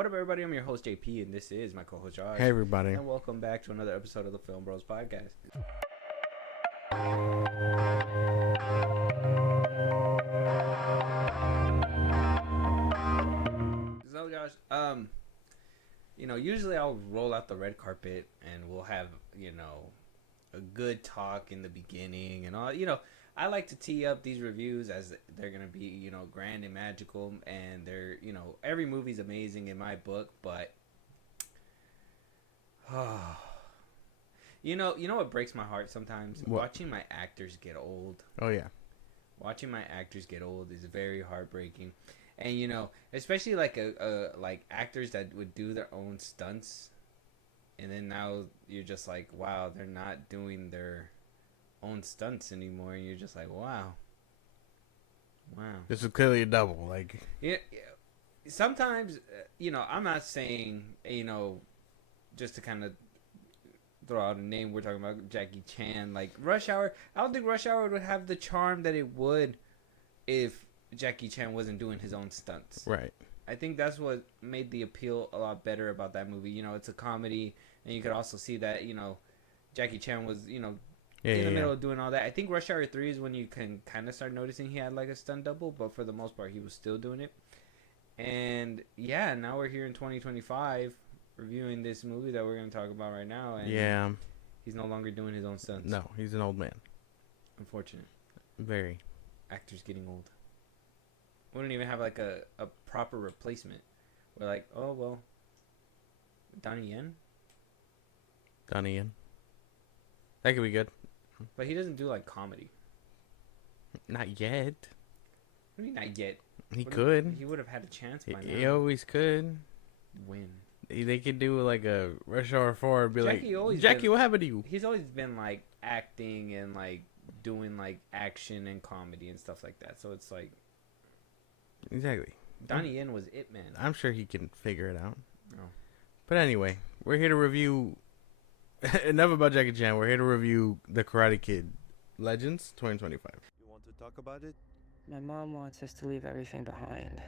What up, everybody? I'm your host, JP, and this is my co-host, Josh. Hey, everybody. And welcome back to another episode of the FilmBros podcast. So, Josh, usually I'll roll out the red carpet and we'll have, a good talk in the beginning and all. I like to tee up these reviews as they're going to be, grand and magical, and they're, every movie's amazing in my book, but you know what breaks my heart sometimes? What? Watching my actors get old. Oh, yeah. Watching my actors get old is very heartbreaking. And especially like like actors that would do their own stunts, and then now you're just like, wow, they're not doing their own stunts anymore, and you're just like, wow. This is clearly a double. Like, Yeah. Sometimes, I'm not saying, just to kind of throw out a name, we're talking about Jackie Chan. Like Rush Hour, I don't think Rush Hour would have the charm that it would if Jackie Chan wasn't doing his own stunts. right. I think that's what made the appeal a lot better about that movie. It's a comedy, and you could also see that, Jackie Chan was, in the middle of doing all that. I think Rush Hour 3 is when you can kind of start noticing he had like a stunt double, but for the most part, he was still doing it. And yeah, now we're here in 2025 reviewing this movie that we're going to talk about right now. And Yeah. he's no longer doing his own stunts. No, he's an old man. Unfortunate. Very. Actors getting old. Wouldn't even have like a proper replacement. We're like, oh, well, Donnie Yen? Donnie Yen. That could be good. But he doesn't do like comedy. Not yet. I mean, not yet. He could. He would have had a chance by He now. always could. Win. They could do like a Rush Hour 4 and be Jackie, what happened to you? He's always been like acting and like doing like action and comedy and stuff like that. So it's like Exactly. Donnie Yen was it, man. I'm sure he can figure it out. Oh. But anyway, we're here to review... Enough about Jackie Chan. We're here to review The Karate Kid Legends 2025. You want to talk about it? My mom wants us to leave everything behind.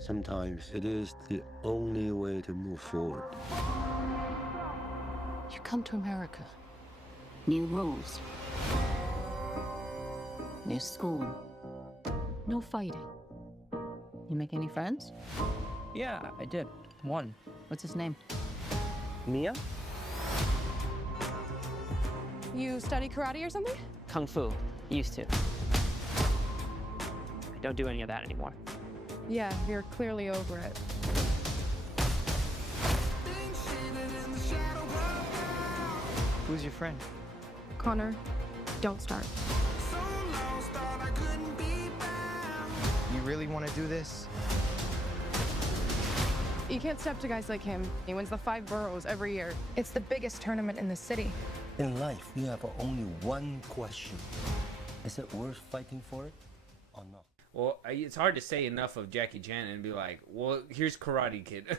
Sometimes it is the only way to move forward. You come to America. New rules. New school. No fighting. You make any friends? Yeah, I did. One. What's his name? Mia? You study karate or something? Kung Fu. Used to. I don't do any of that anymore. Yeah, you're clearly over it. Who's your friend? Connor, don't start. You really want to do this? You can't step to guys like him. He wins the 5 boroughs every year. It's the biggest tournament in the city. In life, you have only one question. Is it worth fighting for it or not? Well, it's hard to say enough of Jackie Chan and be like, well, here's Karate Kid,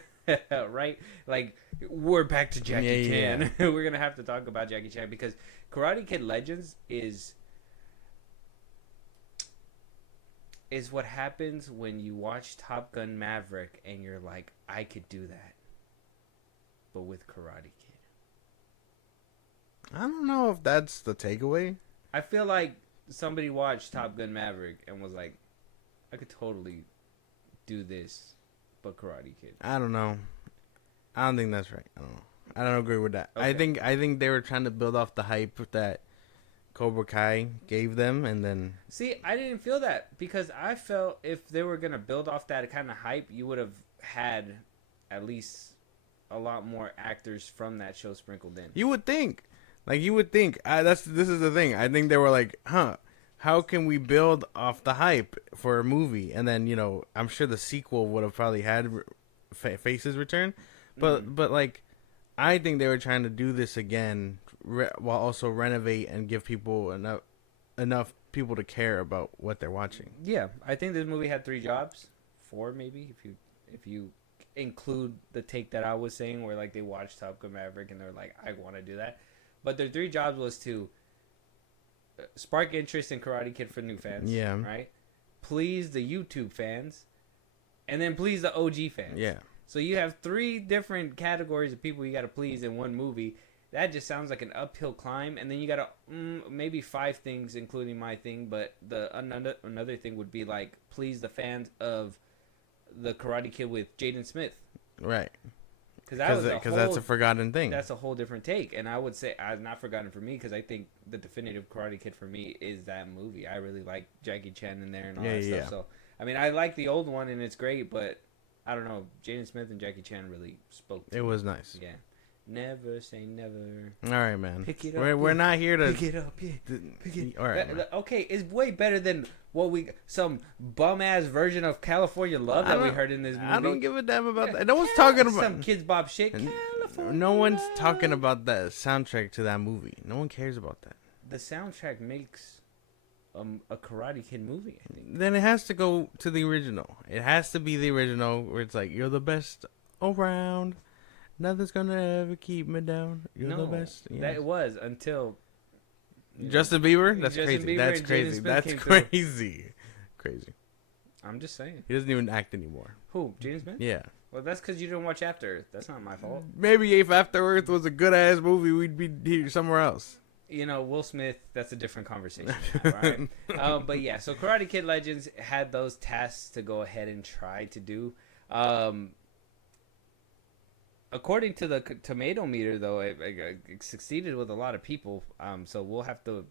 right? Like, we're back to Jackie Chan. Yeah. We're going to have to talk about Jackie Chan because Karate Kid Legends is what happens when you watch Top Gun Maverick and you're like, I could do that, but with Karate Kid. I don't know if that's the takeaway. I feel like somebody watched Top Gun Maverick and was like, I could totally do this, but Karate Kid. I don't know. I don't think that's right. I don't agree with that. Okay. I think they were trying to build off the hype that Cobra Kai gave them, and then... See, I didn't feel that, because I felt if they were going to build off that kind of hype, you would have had at least a lot more actors from that show sprinkled in. You would think. Like, you would think. This is the thing. I think they were like, how can we build off the hype for a movie? And then, I'm sure the sequel would have probably had Faces return. But like, I think they were trying to do this again while also renovate and give people enough people to care about what they're watching. Yeah, I think this movie had 3 jobs. 4 maybe, if you include the take that I was saying where like they watched Top Gun Maverick and they're like, I want to do that. But their 3 jobs was to spark interest in Karate Kid for new fans. Yeah. Right? Please the YouTube fans. And then please the OG fans. Yeah. So you have 3 different categories of people you got to please in one movie. That just sounds like an uphill climb. And then you got to maybe 5 things, including my thing. But another thing would be like please the fans of the Karate Kid with Jaden Smith. Right. Because that's a forgotten thing. That's a whole different take. And I would say not forgotten for me because I think the definitive Karate Kid for me is that movie. I really like Jackie Chan in there and all that stuff. Yeah. So, I mean, I like the old one and it's great, but I don't know. Jaden Smith and Jackie Chan really spoke to It me. was nice. Yeah. Never say never. All right, man. Pick it up. We're not here to pick it up. Yeah. Pick it. All right. Man. Okay, it's way better than some bum ass version of California Love that we heard in this movie. I don't give a damn about that. No one's talking about some Kids Bob shit. California. No one's talking about that soundtrack to that movie. No one cares about that. The soundtrack makes a Karate Kid movie, I think. Then it has to go to the original. It has to be the original where it's like you're the best around. Nothing's gonna ever keep me down. You're the best. Yes. That was until Justin Bieber. That's Justin crazy. Bieber That's and crazy. Jaden Smith That's came through. crazy. Crazy. I'm just saying. He doesn't even act anymore. Who? Jaden Smith? Yeah. Well, that's because you didn't watch After Earth. That's not my fault. Maybe if After Earth was a good ass movie, we'd be here somewhere else. You know, Will Smith, that's a different conversation. All right? But yeah, so Karate Kid Legends had those tasks to go ahead and try to do. According to the tomato meter, though, it succeeded with a lot of people. So we'll have to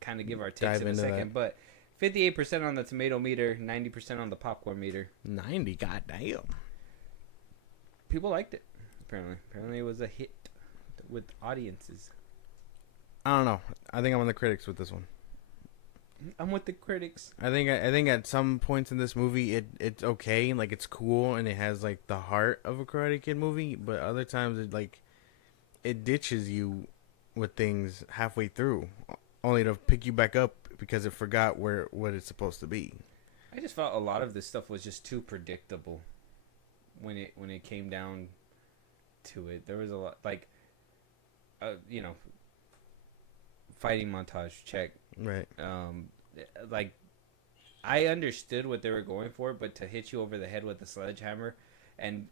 kind of give our takes in a second. But 58% on the tomato meter, 90% on the popcorn meter. 90, goddamn. People liked it, apparently. Apparently it was a hit with audiences. I don't know. I think I'm on the critics with this one. I'm with the critics. I think at some points in this movie it's okay, like it's cool and it has like the heart of a Karate Kid movie, but other times it ditches you with things halfway through, only to pick you back up because it forgot what it's supposed to be. I just felt a lot of this stuff was just too predictable when it came down to it. There was a lot like fighting montage, check. Right. Like I understood what they were going for, but to hit you over the head with a sledgehammer and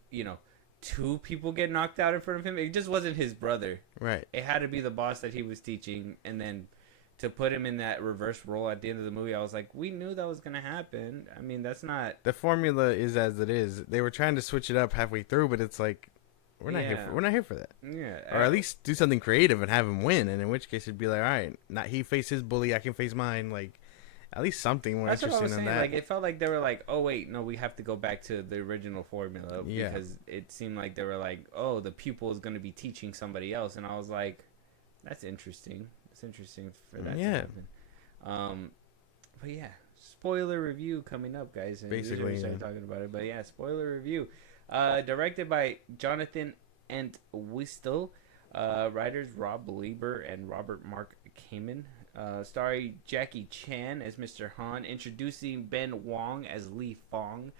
2 people get knocked out in front of him, it just wasn't his brother. Right. It had to be the boss that he was teaching, and then to put him in that reverse role at the end of the movie, I was like, we knew that was gonna happen. I mean, that's not the formula is as it is. They were trying to switch it up halfway through, but it's like we're not here for that. Yeah. Or at least do something creative and have him win, and in which case it'd be like, all right, not he face his bully, I can face mine. Like at least something more interesting than that. Like it felt like they were like, oh wait, no, we have to go back to the original formula because it seemed like they were like, oh, the pupil is going to be teaching somebody else, and I was like, that's interesting. It's interesting for that to happen. But yeah, spoiler review coming up, guys. And basically, we talking about it, but yeah, spoiler review. Directed by Jonathan Entwistle, writers Rob Lieber and Robert Mark Kamen. Starring Jackie Chan as Mr. Han, introducing Ben Wong as Li Fong.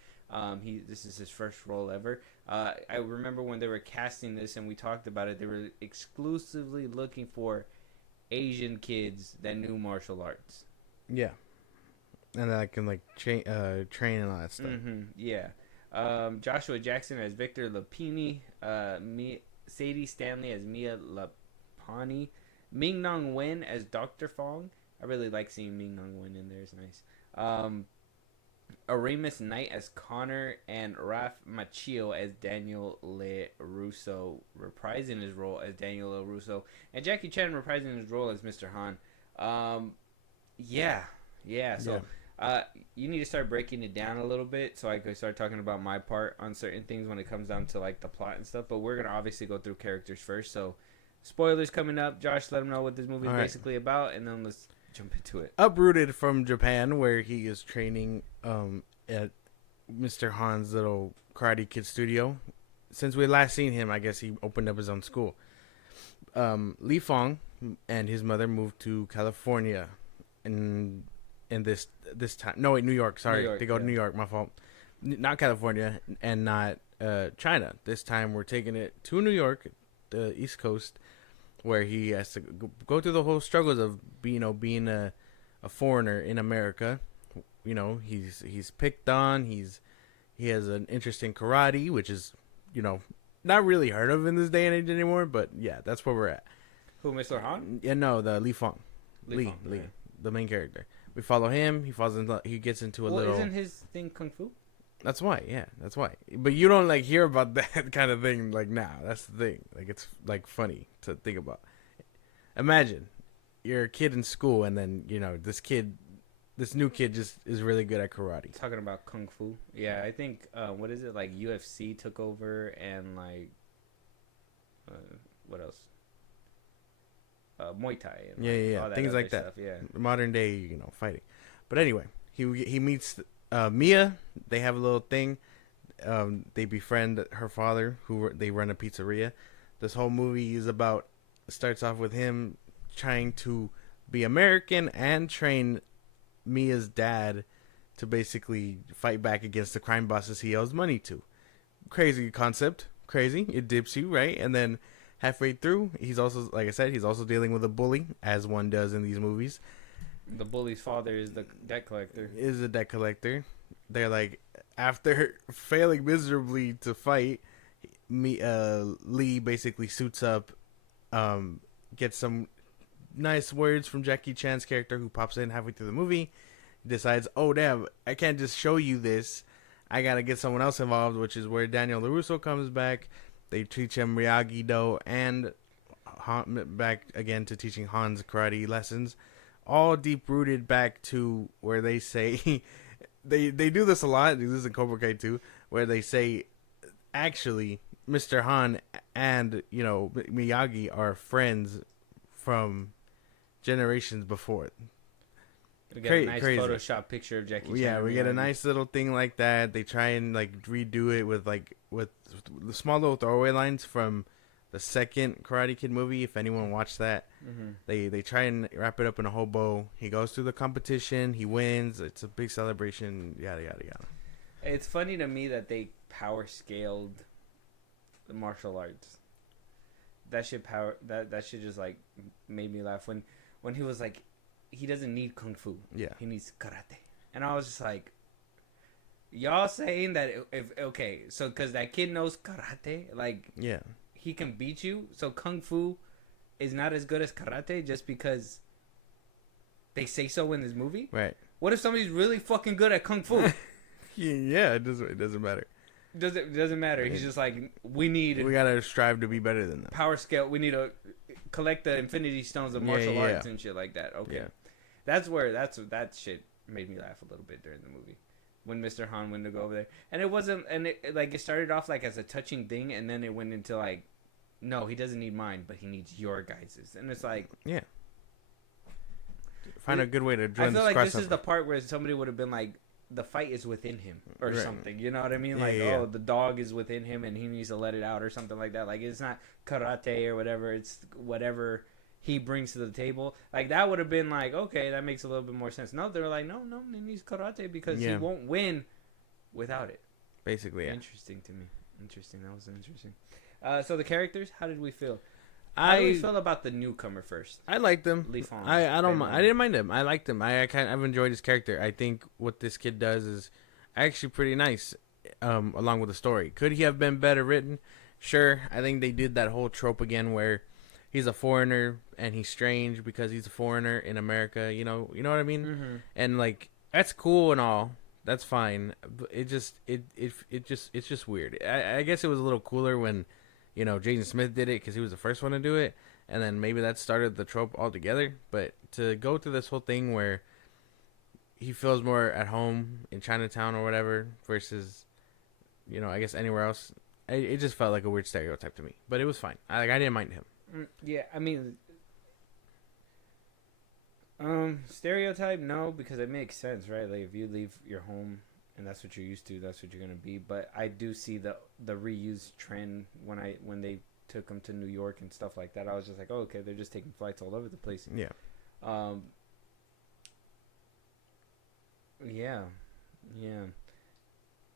This is his first role ever. I remember when they were casting this and we talked about it, they were exclusively looking for Asian kids that knew martial arts. Yeah. And that can like train and all that stuff. Mm-hmm. Yeah. Joshua Jackson as Victor Lapini, Sadie Stanley as Mia Lapani, Ming Nong Wen as Dr. Fong. I really like seeing Ming Nong Wen in there. It's nice. Aramis Knight as Connor, and Ralph Macchio as Daniel LaRusso, reprising his role as Daniel LaRusso, and Jackie Chan reprising his role as Mr. Han. So you need to start breaking it down a little bit so I can start talking about my part on certain things when it comes down to like the plot and stuff. But we're gonna obviously go through characters first. So spoilers coming up. Josh, let them know what this movie is basically about, and then let's jump into it. Uprooted from Japan, where he is training at Mr. Han's little Karate Kid studio. Since we last seen him, I guess he opened up his own school. Li Fong and his mother moved to California, and this time, no wait, New York. Sorry, they go to New York. My fault. Not California and not China. This time we're taking it to New York, the East Coast, where he has to go through the whole struggles of being a foreigner in America. He's picked on. He has an interest in karate, which is not really heard of in this day and age anymore. But yeah, that's where we're at. Who, Mr. Han? Yeah, no, the Li Fong, Li, the main character. We follow him. He gets into a little. Isn't his thing kung fu? That's why, yeah, that's why. But you don't like hear about that kind of thing like now. That's the thing. Like it's like funny to think about. Imagine you're a kid in school, and then this new kid just is really good at karate. Talking about kung fu, yeah, I think what is it, like UFC took over, and like what else? Muay Thai. And, Yeah, all things like that. Stuff, yeah, modern day, fighting. But anyway, he meets Mia. They have a little thing. They befriend her father, they run a pizzeria. This whole movie starts off with him trying to be American and train Mia's dad to basically fight back against the crime bosses he owes money to. Crazy concept. Crazy. It dips you, right? And then halfway through, he's also, like I said, he's also dealing with a bully, as one does in these movies. The bully's father is the debt collector. They're like, after failing miserably to fight, Lee basically suits up, gets some nice words from Jackie Chan's character, who pops in halfway through the movie. Decides, oh damn, I can't just show you this. I gotta get someone else involved, which is where Daniel LaRusso comes back. They teach him Miyagi-Do and back again to teaching Han's karate lessons. All deep rooted back to where they say they do this a lot. They do this in Cobra Kai too, where they say actually Mr. Han and Miyagi are friends from generations before. We get a nice Photoshop picture of Jackie Chan. Yeah, we get a nice little thing like that. They try and redo it with the small little throwaway lines from the second Karate Kid movie. If anyone watched that, they try and wrap it up in a whole bow. He goes through the competition, he wins. It's a big celebration. Yada yada yada. It's funny to me that they power scaled the martial arts. That shit just made me laugh when he was like, he doesn't need kung fu. Yeah, he needs karate. And I was just like, y'all saying that so because that kid knows karate, yeah, he can beat you. So kung fu is not as good as karate just because they say so in this movie. Right. What if somebody's really fucking good at kung fu? Yeah, it doesn't matter. It doesn't matter. He's just like, we gotta strive to be better than them. Power scale. We need to collect the infinity stones of martial arts and shit like that. Okay. Yeah. That shit made me laugh a little bit during the movie when Mr. Han went to go over there, and it started off as a touching thing, and then it went into no, he doesn't need mine, but he needs your guys's, and it's like, yeah, find a good way to join. I feel like this is the part where somebody would have been like, the fight is within him or something, you know what I mean? The dog is within him and he needs to let it out or something like that. It's not karate or whatever, it's whatever he brings to the table. That would have been okay, that makes a little bit more sense. No, they're like, no, he needs karate because he won't win without it. Basically, yeah. Interesting to me. That was interesting. So the characters, how did we feel? How do we feel about the newcomer first? I liked him. Li Fong. I don't mind. I didn't mind him. I liked him. I've enjoyed his character. I think what this kid does is actually pretty nice, along with the story. Could he have been better written? Sure. I think they did that whole trope again where he's a foreigner and he's strange because he's a foreigner in America. You know what I mean? Mm-hmm. And that's cool and all. That's fine. But it's just weird. I guess it was a little cooler when, Jaden Smith did it because he was the first one to do it, and then maybe that started the trope altogether. But to go through this whole thing where he feels more at home in Chinatown or whatever versus, I guess anywhere else, it just felt like a weird stereotype to me. But it was fine. I didn't mind him. Yeah, I mean, stereotype, no, because it makes sense, right? If you leave your home and that's what you're used to, that's what you're gonna be. But I do see the reuse trend when they took them to New York and stuff like that. I was just like, oh, okay, they're just taking flights all over the place. Yeah. Yeah.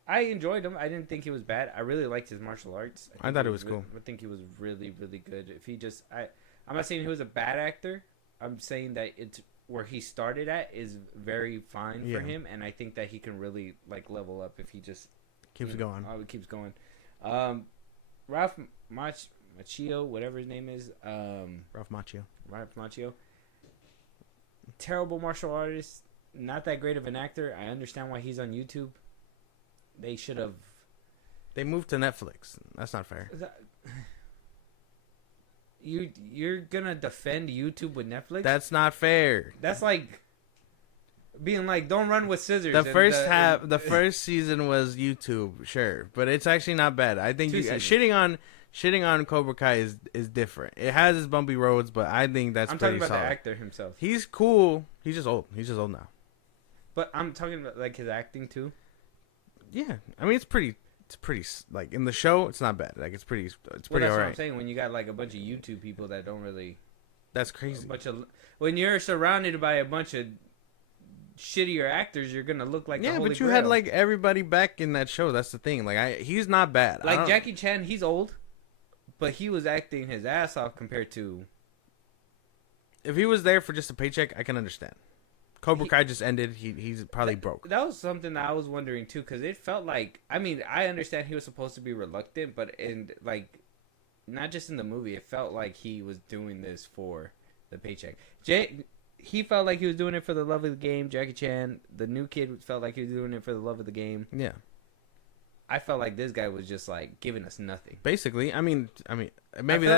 I enjoyed him. I didn't think he was bad. I really liked his martial arts. I thought it was cool. I think he was really, really good. If he just, I'm not saying he was a bad actor. I'm saying that it's where he started at is very fine for him, and I think that he can really level up if he just keeps going. Keeps going. Ralph Macchio, whatever his name is. Ralph Macchio. Ralph Macchio. Terrible martial artist. Not that great of an actor. I understand why he's on YouTube. They should have. They moved to Netflix. That's not fair. You're gonna defend YouTube with Netflix? That's not fair. That's like being like, don't run with scissors. The first season was YouTube, sure, but it's actually not bad. I think shitting on Cobra Kai is different. It has its bumpy roads, but I think that's I'm pretty talking about solid. the actor himself. He's cool. He's just old. He's just old now. But I'm talking about like his acting too. Yeah, I mean it's pretty like in the show. It's not bad. Like it's pretty That's alright. what I'm saying. When you got like a bunch of YouTube people that don't really. That's crazy. When you're surrounded by a bunch of shittier actors, you're gonna look like yeah, the but you Holy had Grail. like everybody back in that show. That's the thing. Like he's not bad. Like Jackie Chan, he's old, but he was acting his ass off compared to. If he was there for just a paycheck, I can understand. Cobra Kai just ended. He's probably broke. That was something that I was wondering too, because it felt like, I mean, I understand he was supposed to be reluctant, but in like, not just in the movie, it felt like he was doing this for the paycheck. He felt like he was doing it for the love of the game. Jackie Chan, the new kid, felt like he was doing it for the love of the game. Yeah. I felt like this guy was just like giving us nothing. Basically, I mean, maybe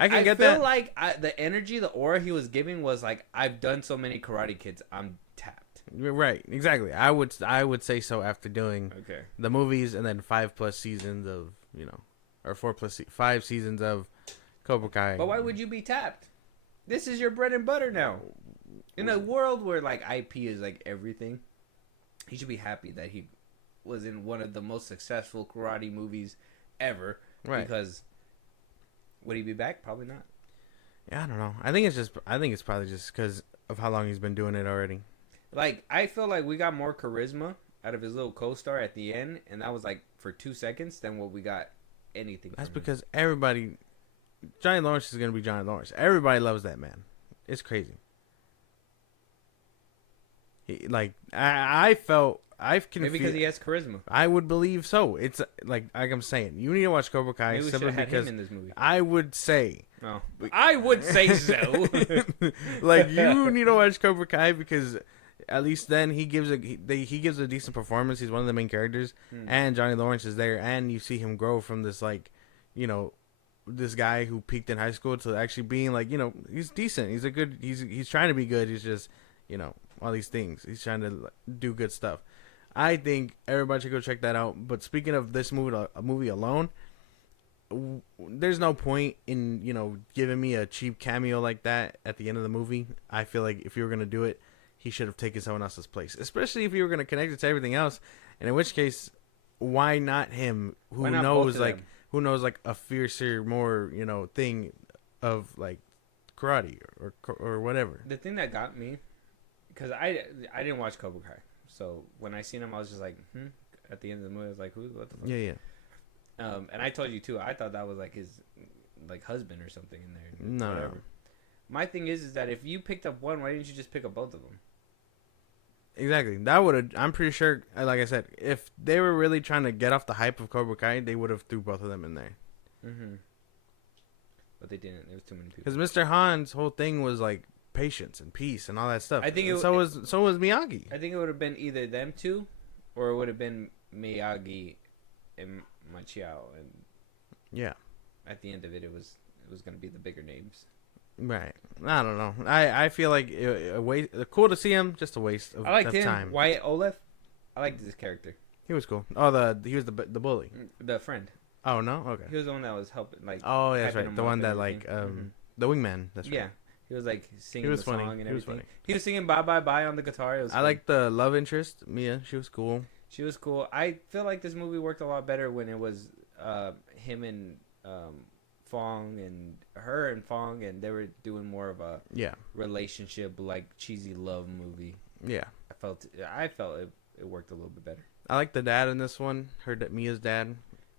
I can get feel that. like the energy, the aura he was giving was like, I've done so many Karate Kids, I'm tapped. Right, exactly. I would say so after doing the movies and then 5+ seasons of or 5 seasons of Cobra Kai. But why would you be tapped? This is your bread and butter now. In a world where like IP is like everything, he should be happy that he was in one of the most successful karate movies ever. Right. Because would he be back? Probably not. Yeah, I don't know. I think it's probably just because of how long he's been doing it already. Like, I feel like we got more charisma out of his little co-star at the end, and that was like for 2 seconds, than what we got anything. That's because everybody, Johnny Lawrence is gonna be Johnny Lawrence. Everybody loves that man. It's crazy. I felt. Maybe because he has charisma. I would believe so. It's like I'm saying, you need to watch Cobra Kai. Maybe we should have had him in this movie. I would say. Oh. I would say so. Like you need to watch Cobra Kai because at least then he gives a decent performance. He's one of the main characters, and Johnny Lawrence is there, and you see him grow from this this guy who peaked in high school to actually being like he's decent. He's a good. He's trying to be good. He's just all these things. He's trying to do good stuff. I think everybody should go check that out. But speaking of this movie alone, there's no point in giving me a cheap cameo like that at the end of the movie. I feel like if you were gonna do it, he should have taken someone else's place, especially if you were gonna connect it to everything else. And in which case, why not him? Who knows like a fiercer, more thing of like karate or whatever. The thing that got me, because I didn't watch Cobra Kai. So when I seen him, I was just like, At the end of the movie, I was like, what the fuck? Yeah. And I told you too. I thought that was like his husband or something in there. No. Whatever. My thing is that if you picked up one, why didn't you just pick up both of them? Exactly. That would have. I'm pretty sure. Like I said, if they were really trying to get off the hype of Cobra Kai, they would have threw both of them in there. But they didn't. There was too many people. Because Mr. Han's whole thing was like patience and peace and all that stuff. I think so was Miyagi. I think it would have been either them two, or it would have been Miyagi and Machio. And yeah, at the end of it, it was going to be the bigger names. Right. I don't know. I feel like a waste. Cool to see him. Just a waste of, I liked him. time. Wyatt Olaf. I liked this character. He was cool. Oh, he was the bully. The friend. Oh no. Okay. He was the one that was helping. Like. Oh, yeah, that's right. The one that the wingman. That's right. Yeah. He was like singing the song and everything. He was funny. He was singing "Bye Bye Bye" on the guitar. I like the love interest, Mia. She was cool. She was cool. I feel like this movie worked a lot better when it was him and Fong and her and Fong, and they were doing more of a relationship, like cheesy love movie. Yeah, I felt it worked a little bit better. I like the dad in this one. Mia's dad.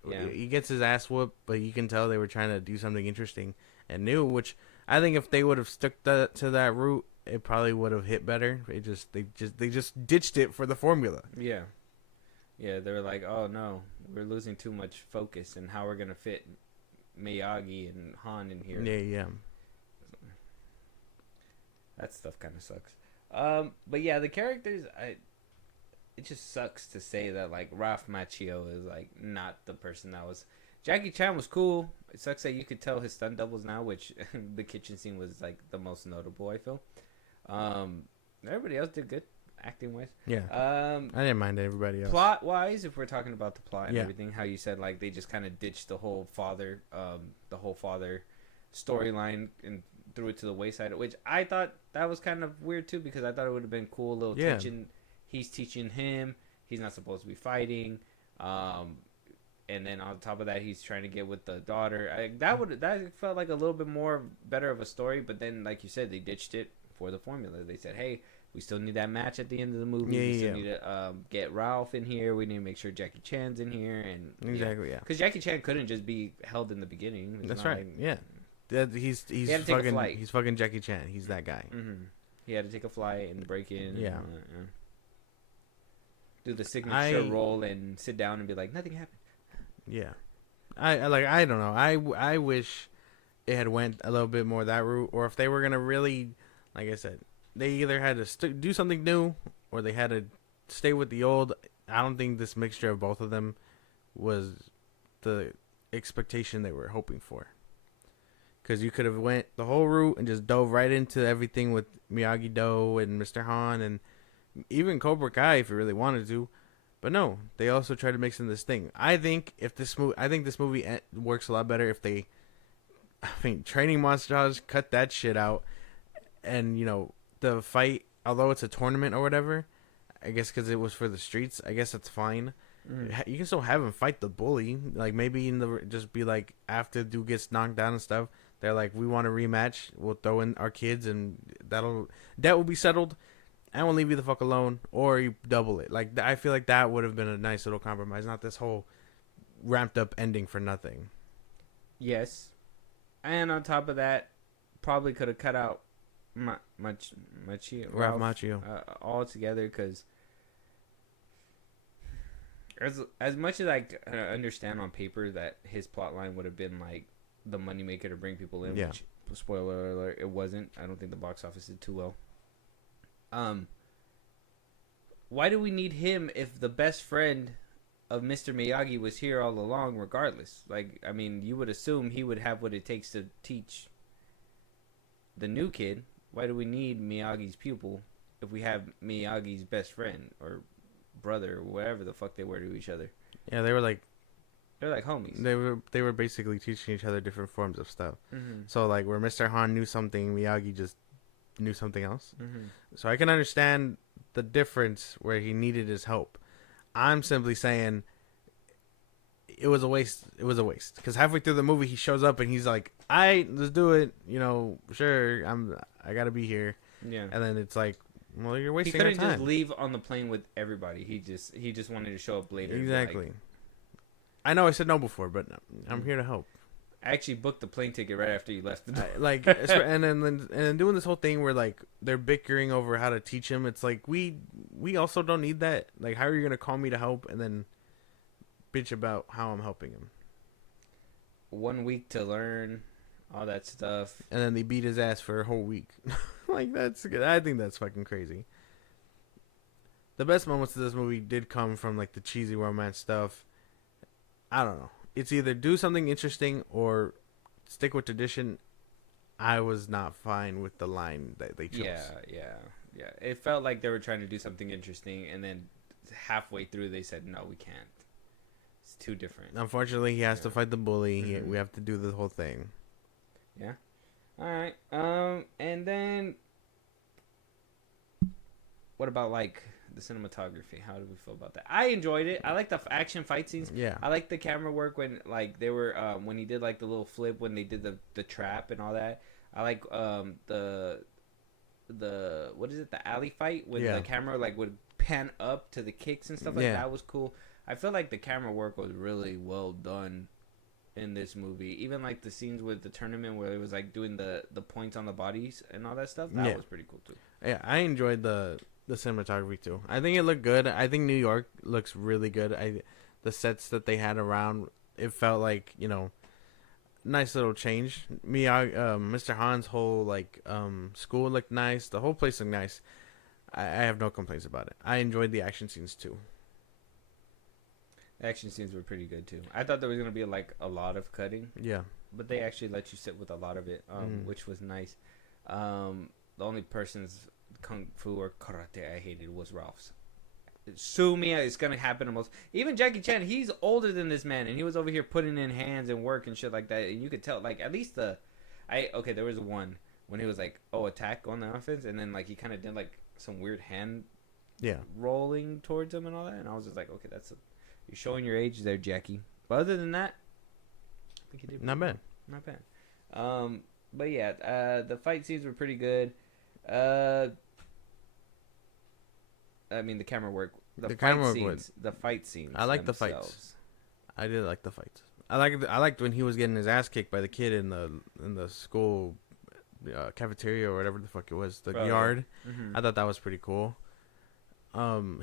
Yeah, he gets his ass whooped, but you can tell they were trying to do something interesting and new. Which I think if they would have stuck to that route, it probably would have hit better. They just ditched it for the formula. Yeah. Yeah, they were like, oh no, we're losing too much focus, and how we're gonna fit Miyagi and Han in here. Yeah. That stuff kind of sucks. But yeah, the characters, it just sucks to say that like Ralph Macchio is like not the person that was. Jackie Chan was cool. It sucks that you could tell his stunt doubles now, which the kitchen scene was like the most notable. I feel. Everybody else did good acting wise. Yeah. I didn't mind everybody else. Plot wise, if we're talking about the plot and Yeah. everything, how you said like they just kind of ditched the whole father storyline and threw it to the wayside, which I thought that was kind of weird too, because I thought it would have been cool, a little tension. He's teaching him. He's not supposed to be fighting. And then on top of that, he's trying to get with the daughter. That felt like a little bit more better of a story. But then, like you said, they ditched it for the formula. They said, "Hey, we still need that match at the end of the movie. We still need to get Ralph in here. We need to make sure Jackie Chan's in here." And exactly, yeah. Because Jackie Chan couldn't just be held in the beginning. That's right. He's fucking Jackie Chan. He's that guy. Mm-hmm. He had to take a flight and break in. Yeah. And do the signature roll and sit down and be like, nothing happened. Yeah, I don't know. I wish it had went a little bit more that route, or if they were gonna really, like I said, they either had to do something new, or they had to stay with the old. I don't think this mixture of both of them was the expectation they were hoping for. Because you could have went the whole route and just dove right into everything with Miyagi-Do and Mr. Han and even Cobra Kai if you really wanted to. But no, they also tried to mix in this thing. I think this movie works a lot better if they, training montage, cut that shit out, and the fight, although it's a tournament or whatever, I guess because it was for the streets, I guess that's fine. You can still have him fight the bully, like maybe just be like after the dude gets knocked down and stuff. They're like, we want a rematch. We'll throw in our kids, and that will be settled. And we'll leave you the fuck alone, or you double it. Like, I feel like that would have been a nice little compromise, not this whole ramped up ending for nothing. Yes, and on top of that, probably could have cut out Ralph Macchio altogether, because as much as I understand on paper that his plot line would have been like the moneymaker to bring people in, which, spoiler alert, it wasn't. I don't think the box office did too well. Why do we need him if the best friend of Mr. Miyagi was here all along regardless? Like, I mean, you would assume he would have what it takes to teach the new kid. Why do we need Miyagi's pupil if we have Miyagi's best friend or brother or whatever the fuck they were to each other? Yeah, they're like homies. They were basically teaching each other different forms of stuff. Mm-hmm. So like where Mr. Han knew something, Miyagi just knew something else. Mm-hmm. So I can understand the difference where he needed his help. I'm simply saying it was a waste. It was a waste because halfway through the movie he shows up and he's like, let's do it. Sure, I gotta be here. Yeah. And then it's like, well, you're wasting He your couldn't time. just leave on the plane with everybody. He just wanted to show up later. Exactly. Like, I know I said no before, but I'm here to help. I actually booked the plane ticket right after you left the door. And then doing this whole thing where like they're bickering over how to teach him. It's like we also don't need that. Like, how are you gonna call me to help and then bitch about how I'm helping him? 1 week to learn all that stuff, and then they beat his ass for a whole week. Like, that's good. I think that's fucking crazy. The best moments of this movie did come from like the cheesy romance stuff. I don't know. It's either do something interesting or stick with tradition. I was not fine with the line that they chose. Yeah. It felt like they were trying to do something interesting, and then halfway through they said, no, we can't. It's too different. Unfortunately, he has to fight the bully. Mm-hmm. We have to do the whole thing. Yeah. All right. And then what about like the cinematography? How do we feel about that? I enjoyed it. I like the action fight scenes. Yeah. I like the camera work when like they were when he did like the little flip when they did the trap and all that. I like the what is it, the alley fight when the camera like would pan up to the kicks and stuff like that was cool. I feel like the camera work was really well done in this movie. Even like the scenes with the tournament where it was like doing the points on the bodies and all that stuff. That was pretty cool too. Yeah, I enjoyed the cinematography too. I think it looked good. I think New York looks really good. The sets that they had around, it felt like, you know, nice little change. Mr. Han's whole like school looked nice. The whole place looked nice. I have no complaints about it. I enjoyed the action scenes too. The action scenes were pretty good too. I thought there was gonna be like a lot of cutting. Yeah. But they actually let you sit with a lot of it, which was nice. The only person's kung fu or karate I hated was Ralph's. Sue me, it's gonna happen almost. Even Jackie Chan, he's older than this man, and he was over here putting in hands and work and shit like that. And you could tell, like, at least there was one when he was like, "Oh, attack on the offense," and then like he kind of did like some weird hand, rolling towards him and all that. And I was just like, okay, you're showing your age there, Jackie. But other than that, I think he did not bad. Not bad. But yeah, the fight scenes were pretty good. I mean, the camera work. The fight scenes. I like the fights. I did like the fights. I liked when he was getting his ass kicked by the kid in the school cafeteria or whatever the fuck it was, the yard. Mm-hmm. I thought that was pretty cool.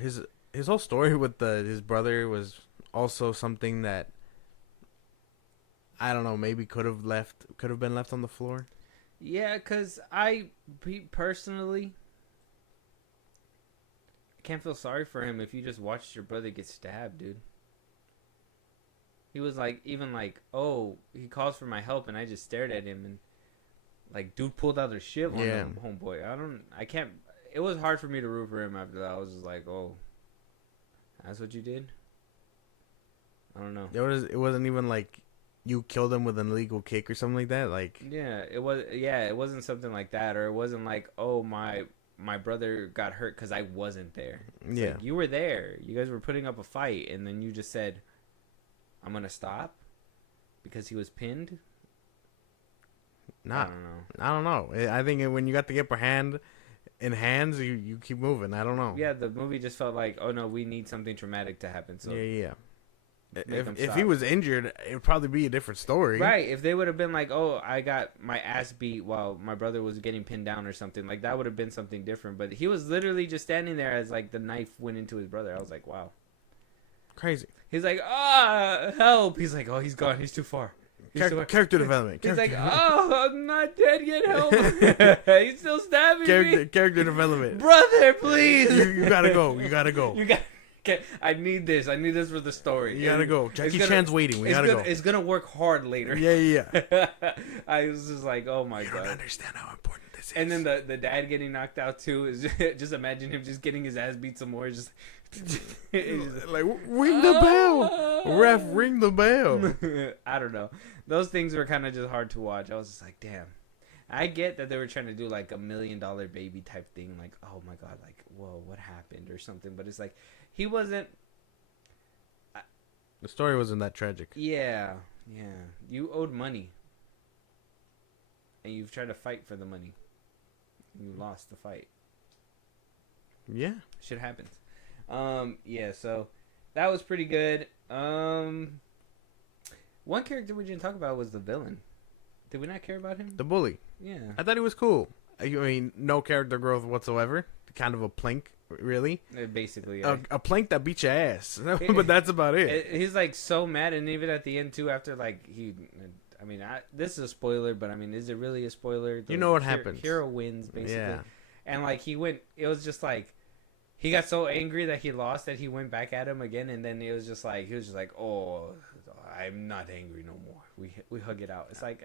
His whole story with his brother was also something that I don't know, maybe could have been left on the floor. Yeah, cause personally can't feel sorry for him if you just watched your brother get stabbed, dude. He was like, even like, oh, he calls for my help, and I just stared at him, and like, dude pulled out their shit on him, homeboy. I can't. It was hard for me to root for him after that. I was just like, oh, that's what you did. I don't know. It wasn't even like you killed him with an illegal kick or something like that. Like, it wasn't something like that, or it wasn't like, oh, my brother got hurt because I wasn't there. It's like, you were there. You guys were putting up a fight, and then you just said, I'm going to stop because he was pinned? I don't know. I think when you got the upper hand in hands, you keep moving. I don't know. Yeah, the movie just felt like, oh, no, we need something traumatic to happen. So yeah. If he was injured, it would probably be a different story. Right. If they would have been like, oh, I got my ass beat while my brother was getting pinned down or something, like that would have been something different. But he was literally just standing there as like the knife went into his brother. I was like, wow. Crazy. He's like, help. He's like, oh, he's gone. He's too far. Character development. He's like, oh, I'm not dead yet. Help. He's still stabbing me. Character development. Brother, please. You gotta go. You gotta go. I need this. I need this for the story. You gotta go. Jackie Chan's waiting. We gotta go. It's gonna work hard later. Yeah. I was just like, oh my god. You don't understand how important this is. And then the dad getting knocked out too is just imagine him just getting his ass beat some more. Just like ring the bell, ref, ring the bell. I don't know. Those things were kind of just hard to watch. I was just like, damn. I get that they were trying to do like $1 million baby type thing, like, oh my god, like, whoa, what happened or something. But it's like he wasn't. The story wasn't that tragic. Yeah. You owed money, and you've tried to fight for the money. You lost the fight. Yeah, shit happens. Yeah. So that was pretty good. One character we didn't talk about was the villain. Did we not care about him? The bully. Yeah. I thought he was cool. I mean, no character growth whatsoever. Kind of a plank, really. Basically, a plank that beats your ass. But that's about it. He's like so mad, and even at the end too, after like I mean, this is a spoiler, but I mean, is it really a spoiler? You know what happens. Hero wins, basically. Yeah. And like it was just like he got so angry that he lost that he went back at him again, and then he was just like, oh, I'm not angry no more. We hug it out. It's like,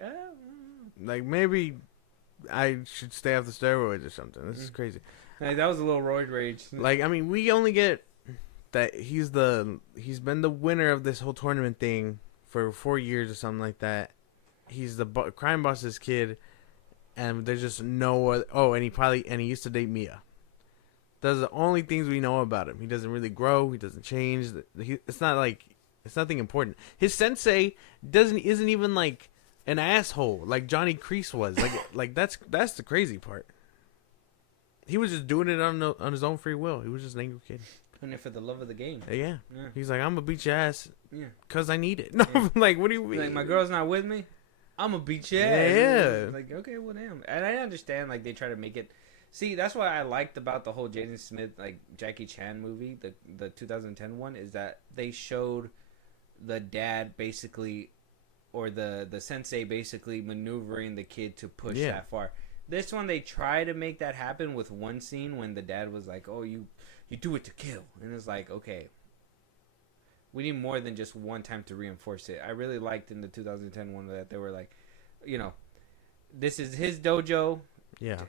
like maybe I should stay off the steroids or something. This is crazy. Like, that was a little roid rage. Like, I mean, we only get that he's been the winner of this whole tournament thing for 4 years or something like that. He's the crime boss's kid, and there's just no other. Oh, and he used to date Mia. Those are the only things we know about him. He doesn't really grow. He doesn't change. It's not like it's nothing important. His sensei isn't even like an asshole like Johnny Kreese was. Like that's the crazy part. He was just doing it on his own free will. He was just an angry kid. doing it for the love of the game. Yeah. Yeah. He's like, I'm gonna beat your ass Yeah. because I need it. No, Yeah. like, what do you mean? Like, my girl's not with me, I'm gonna beat your ass. Yeah. Like, okay, well, damn. And I understand, like, they try to make it. See, that's what I liked about the whole Jaden Smith, like, Jackie Chan movie, the 2010 one, is that they showed the dad basically, or the sensei basically maneuvering the kid to push that far. This one, they try to make that happen with one scene when the dad was like, oh, you do it to kill. And it's like, okay, we need more than just one time to reinforce it. I really liked in the 2010 one that they were like, you know, this is his dojo. Yeah.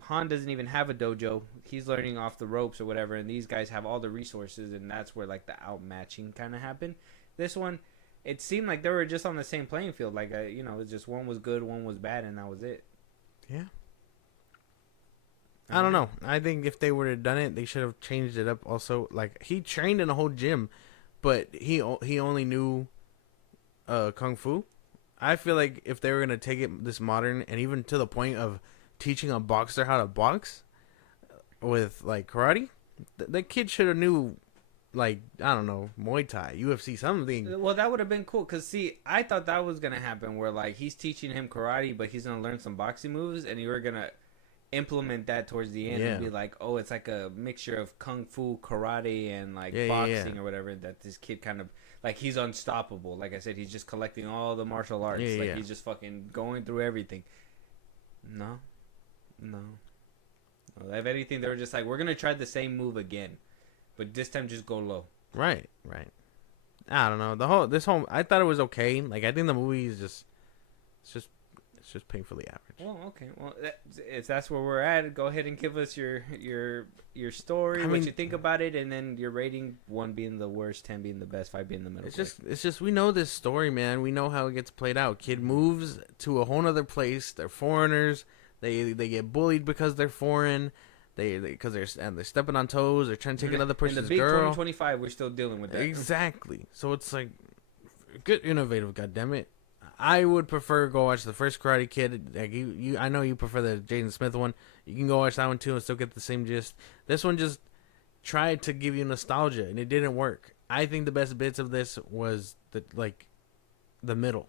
Han doesn't even have a dojo. He's learning off the ropes or whatever, and these guys have all the resources, and that's where, like, the outmatching kind of happened. This one, it seemed like they were just on the same playing field. Like, you know, it's just one was good, one was bad, and that was it. Yeah. I don't know. I think if they would have done it, they should have changed it up also. Like, he trained in a whole gym, but he only knew kung fu. I feel like if they were going to take it this modern, and even to the point of teaching a boxer how to box with, like, karate, the kid should have knew, like, I don't know, Muay Thai, UFC, something. Well, that would have been cool, because, see, I thought that was going to happen, where, like, he's teaching him karate, but he's going to learn some boxing moves, and you were going to implement that towards the end and be like, oh, it's like a mixture of kung fu, karate, and, like, boxing or whatever, that this kid kind of, like, he's unstoppable. Like I said, he's just collecting all the martial arts. He's just fucking going through everything. No. If anything, they were just like, we're going to try the same move again, but this time just go low. Right. I don't know. I thought it was okay. Like, I think the movie is just painfully average. Well, okay. Well, if that's where we're at, go ahead and give us your story, what you think about it, and then your rating, 1 being the worst, 10 being the best, 5 being the middle. It's just we know this story, man. We know how it gets played out. Kid moves to a whole other place. They're foreigners. They get bullied because they're foreign. They're stepping on toes. They're trying to take another person's girl. In the big 2025, we're still dealing with that. Exactly. So it's like, good, innovative. Goddammit. I would prefer go watch the first Karate Kid. Like I know you prefer the Jaden Smith one. You can go watch that one too and still get the same gist. This one just tried to give you nostalgia and it didn't work. I think the best bits of this was the middle.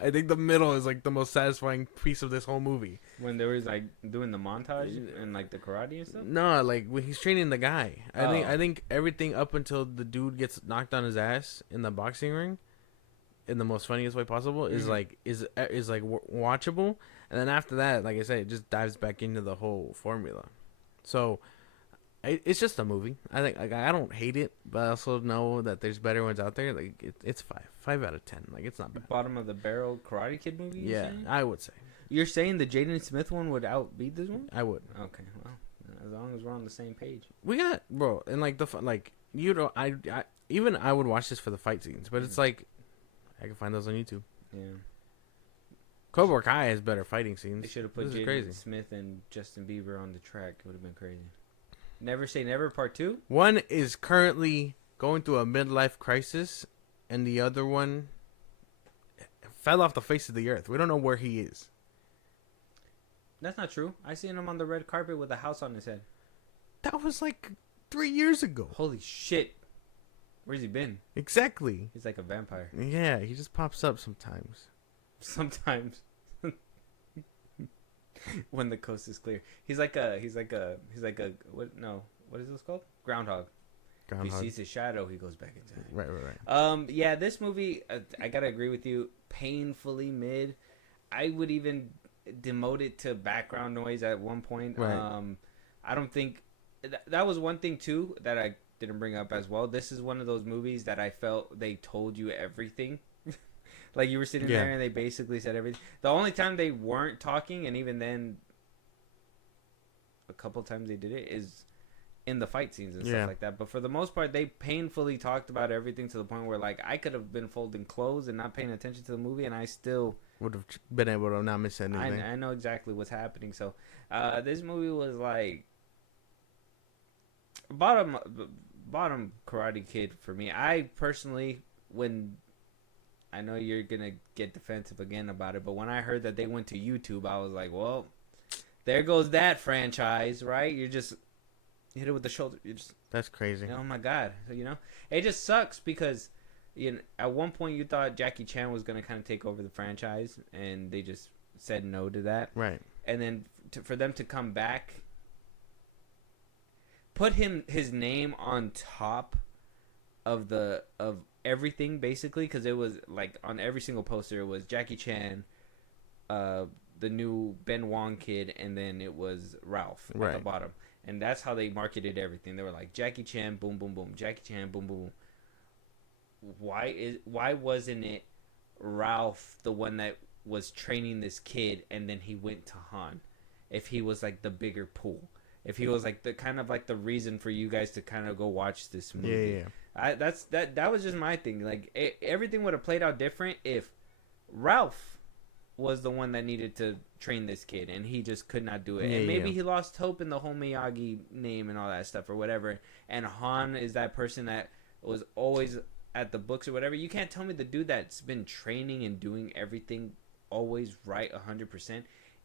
I think the middle is like the most satisfying piece of this whole movie. When they was like doing the montage and like the karate and stuff. No, like when he's training the guy. I think everything up until the dude gets knocked on his ass in the boxing ring, in the most funniest way possible, is watchable, and then after that, like I said, it just dives back into the whole formula. So it's just a movie. I think I don't hate it, but I also know that there's better ones out there. Like it's 5 out of 10. Like it's not bad. Bottom of the barrel Karate Kid movie. Yeah, I would say. You're saying the Jaden Smith one would outbeat this one? I would. Okay, well, as long as we're on the same page. We got, bro, and like you know, I would watch this for the fight scenes, but it's like I can find those on YouTube. Yeah. Cobra Kai has better fighting scenes. They should have put Jaden Smith and Justin Bieber on the track. It would have been crazy. Never Say Never Part 2? One is currently going through a midlife crisis, and the other one fell off the face of the earth. We don't know where he is. That's not true. I seen him on the red carpet with a house on his head. That was like 3 years ago. Holy shit. Where's he been? Exactly. He's like a vampire. Yeah, he just pops up sometimes. Sometimes. When the coast is clear. He's like a what is this called? Groundhog. If he sees his shadow, he goes back in time. Right. Yeah, this movie, I gotta agree with you, painfully mid. I would even demote it to background noise at one point. Right. I don't think that was one thing too that I didn't bring up as well. This is one of those movies that I felt they told you everything. Like you were sitting there and they basically said everything. The only time they weren't talking, and even then a couple times they did it, is in the fight scenes and stuff like that. But for the most part, they painfully talked about everything to the point where, like, I could have been folding clothes and not paying attention to the movie, and I still would have been able to not miss anything. I know exactly what's happening. So this movie was like bottom Karate Kid for me. I personally, when I know you're gonna get defensive again about it, but when I heard that they went to YouTube, I was like, well, there goes that franchise, right? You just hit it with the shoulder. That's crazy. Oh my god, it just sucks because at one point you thought Jackie Chan was gonna kind of take over the franchise, and they just said no to that. Right. And then for them to come back, put his name on top of everything basically, because it was like on every single poster it was Jackie Chan, the new Ben Wong kid, and then it was Ralph at the bottom. And that's how they marketed everything. They were like Jackie Chan, boom, boom, boom. Jackie Chan, boom, boom, boom. Why wasn't it Ralph the one that was training this kid, and then he went to Han? If he was like the bigger pool, if he was like the kind of like the reason for you guys to kind of go watch this movie. Yeah. That was just my thing. Like everything would have played out different if Ralph was the one that needed to train this kid, and he just could not do it. And maybe he lost hope in the whole Miyagi name and all that stuff or whatever. And Han is that person that was always at the books or whatever. You can't tell me the dude that's been training and doing everything always right 100%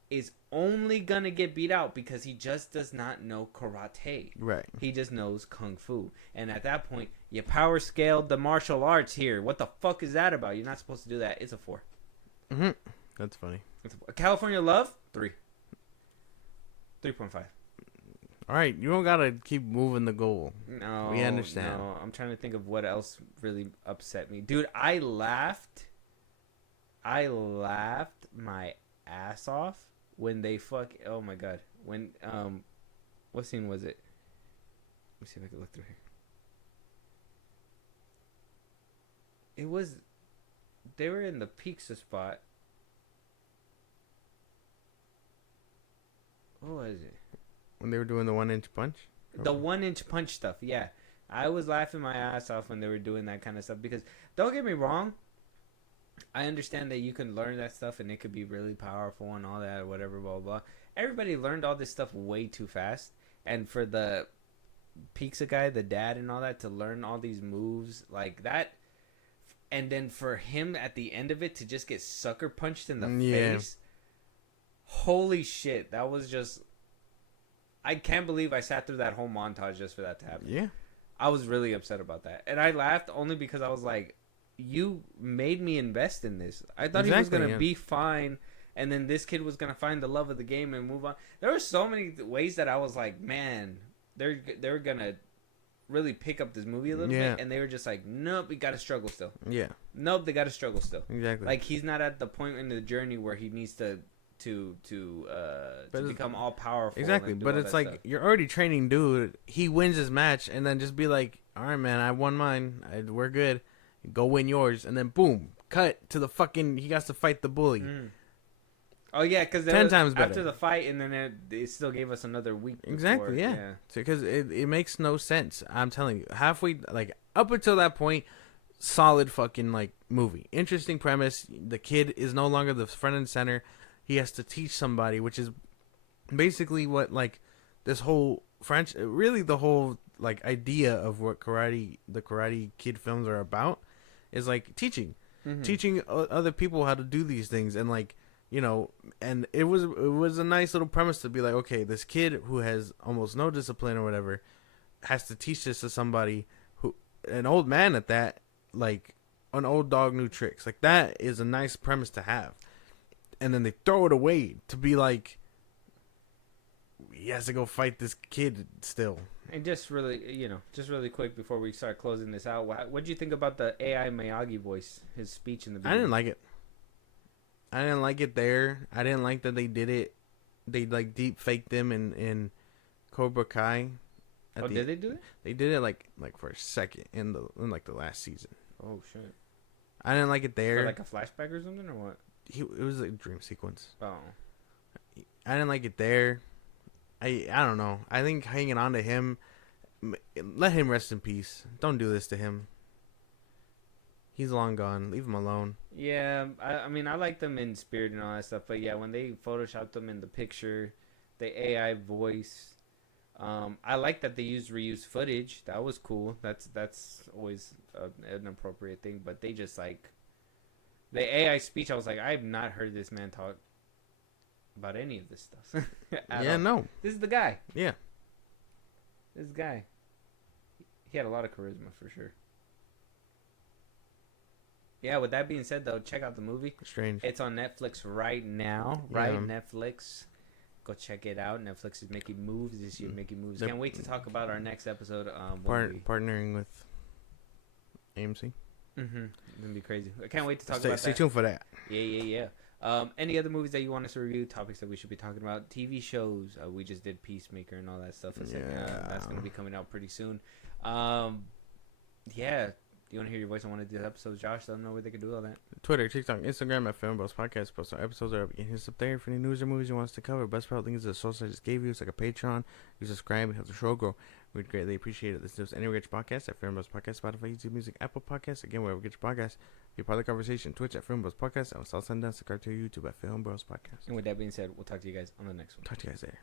is only gonna get beat out because he just does not know karate. Right. He just knows kung fu. And at that point, you power scaled the martial arts here. What the fuck is that about? You're not supposed to do that. It's a 4. Mm-hmm. That's funny. California Love, 3. 3.5. All right, you don't gotta keep moving the goal. No, we understand. No, I'm trying to think of what else really upset me, dude. I laughed my ass off when they oh my god, when what scene was it? Let me see if I can look through here. It was, they were in the pizza spot. What was it? When they were doing the 1-inch punch? The 1-inch punch stuff, yeah. I was laughing my ass off when they were doing that kind of stuff because, don't get me wrong, I understand that you can learn that stuff and it could be really powerful and all that or whatever, blah, blah, blah. Everybody learned all this stuff way too fast. And for the pizza guy, the dad and all that, to learn all these moves like that, and then for him at the end of it to just get sucker punched in the face. Holy shit, that was just... I can't believe I sat through that whole montage just for that to happen. Yeah. I was really upset about that. And I laughed only because I was like, you made me invest in this. I thought he was going to be fine, and then this kid was going to find the love of the game and move on. There were so many ways that I was like, man, they're going to really pick up this movie a little bit. And they were just like, nope, we got to struggle still. Yeah. Nope, they got to struggle still. Exactly. Like, he's not at the point in the journey where he needs to become all powerful. Exactly, but it's like stuff. You're already training, dude. He wins his match, and then just be like, "All right, man, I won mine. We're good. Go win yours." And then boom, cut to the fucking. He has to fight the bully. Oh yeah, because 10 times better after the fight, and then it still gave us another week. Exactly, yeah. Because it makes no sense. I'm telling you, halfway, like up until that point, solid fucking like movie. Interesting premise. The kid is no longer the front and center. He has to teach somebody, which is basically what like this whole French, really the whole like idea of what the Karate Kid films are about, is like teaching other people how to do these things, and like and it was a nice little premise to be like, okay, this kid who has almost no discipline or whatever has to teach this to somebody an old man at that, like an old dog new tricks. Like that is a nice premise to have. And then they throw it away to be like, he has to go fight this kid still. And just really quick before we start closing this out, what do you think about the AI Miyagi voice, his speech in the beginning? I didn't like it. I didn't like it there. I didn't like that they did it. They like deep faked them in Cobra Kai. Did they do it? They did it like for a second in like the last season. Oh shit! I didn't like it there. For like a flashback or something, or what? It was a dream sequence. Oh. I didn't like it there. I don't know. I think hanging on to him, let him rest in peace. Don't do this to him. He's long gone. Leave him alone. Yeah, I mean, I like them in spirit and all that stuff, but yeah, when they photoshopped them in the picture, the AI voice, I like that they reused footage. That was cool. That's always an appropriate thing, but they just like... The AI speech, I was like, I have not heard this man talk about any of this stuff. Yeah, no. This is the guy. Yeah. This guy. He had a lot of charisma for sure. Yeah, with that being said, though, check out the movie. Strange. It's on Netflix right now, right? Yeah. Netflix. Go check it out. Netflix is making moves this year, making moves. Can't wait to talk about our next episode. Partnering with AMC. Mm-hmm. It's gonna be crazy. I can't wait to talk Stay about that. tuned for that. Yeah. Any other movies that you want us to review? Topics that we should be talking about? TV shows. We just did Peacemaker and all that stuff. That's gonna be coming out pretty soon. Yeah. Do you want to hear your voice on one of these episodes, Josh? Let them know where they can do all that. Twitter, TikTok, Instagram at FilmBros Podcast. Post our episodes are up. You can hit us up there for any news or movies you want us to cover. Best part thing is the social I just gave you. It's like a Patreon. You subscribe. It helps the show grow. We'd greatly appreciate it. This is Anywhere Get Your Podcast at FilmBros Podcast, Spotify, YouTube Music, Apple Podcasts. Again, wherever you get your podcast. Be part of the conversation. Twitch at FilmBros Podcast. And we'll send down to YouTube at FilmBros Podcast. And with that being said, we'll talk to you guys on the next one. Talk to you guys later.